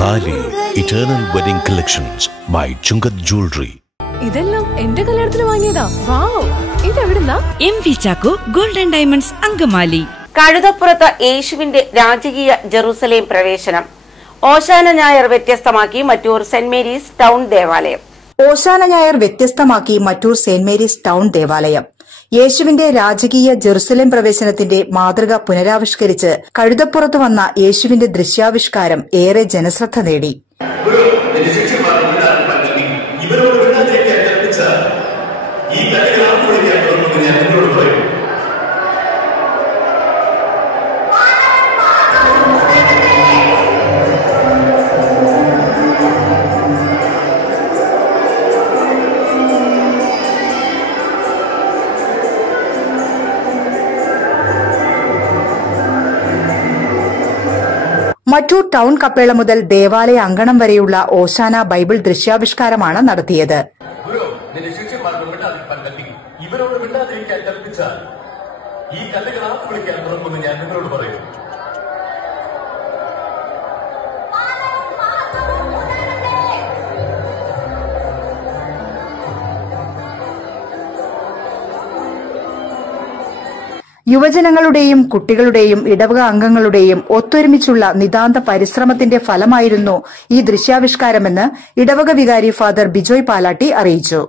താലി eternal wedding collections by Chungath jewellery. ഇതെല്ലാം എന്റെ കല്യാണത്തിന് വാങ്ങിയതാ. വാവ്, ഇതെവിടുന്നാ? MV Chacko golden diamonds Angamaly. കഴുതപ്പുറത്ത് യേശുവിന്റെ രാജകീയ ജെറുസലേം പ്രവേശനം. ഓശാന ഞായർ വ്യത്യസ്തമാക്കി മറ്റൂർ സെന്റ് മേരീസ് ടൗൺ ദേവാലയം. ഓശാന ഞായർ വ്യത്യസ്തമാക്കി മറ്റൂർ സെന്റ് മേരീസ് ടൗൺ ദേവാലയം. യേശുവിന്റെ രാജകീയ ജെറുസലേം പ്രവേശനത്തിന്റെ മാതൃക പുനരാവിഷ്കരിച്ച് കഴുതപ്പുറത്ത് വന്ന യേശുവിന്റെ ദൃശ്യാവിഷ്കാരം ഏറെ ജനശ്രദ്ധ നേടി. മറ്റൂർ ടൗൺ കപ്പേള മുതൽ ദേവാലയ അങ്കണം വരെയുള്ള ഓശാന ബൈബിൾ ദൃശ്യാവിഷ്കാരമാണ് നടത്തിയത്. യുവജനങ്ങളുടെയും കുട്ടികളുടെയും ഇടവക അംഗങ്ങളുടെയും ഒത്തൊരുമിച്ചുള്ള നിതാന്ത പരിശ്രമത്തിന്റെ ഫലമായിരുന്നു ഈ ദൃശ്യാവിഷ്കാരമെന്ന് ഇടവക വികാരി ഫാദർ ബിജോയ് പാലാട്ടി അറിയിച്ചു.